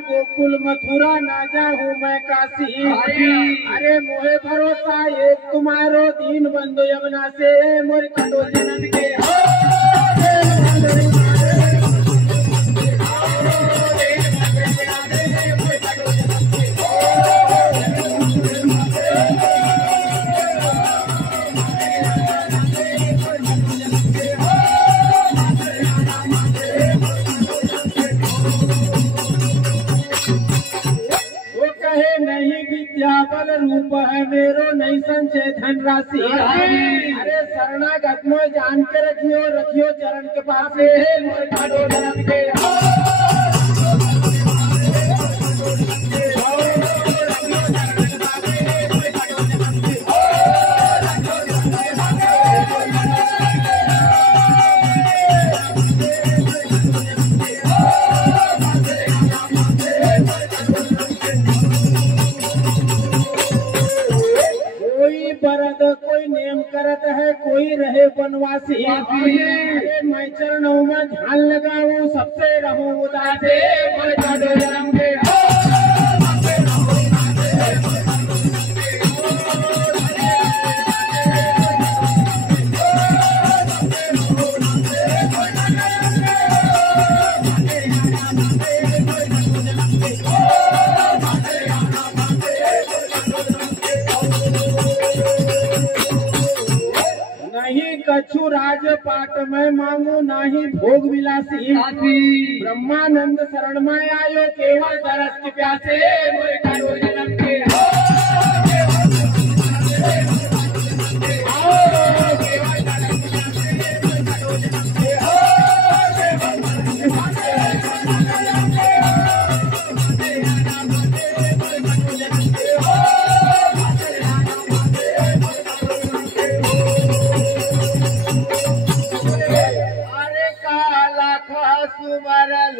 गोकुल मथुरा ना जाऊं मैं काशी। अरे मोहे भरोसा एक तुम्हारो दीन बंधु यमुना से मोर खंडो जन्म के बल रूप है मेरो नहीं संचय धनराशि। अरे शरणागत में जान के रखियो चरण के पास के कोई नेम करत है कोई रहे वनवासी। अरे मैं चरणों में ध्यान लगाऊं सबसे रहूं उदासे जन्म के कछु राजपाट में मांगू नाही भोग विलासी। ब्रह्मानंद शरण में आयो केवल दरस के प्यासे जन्म के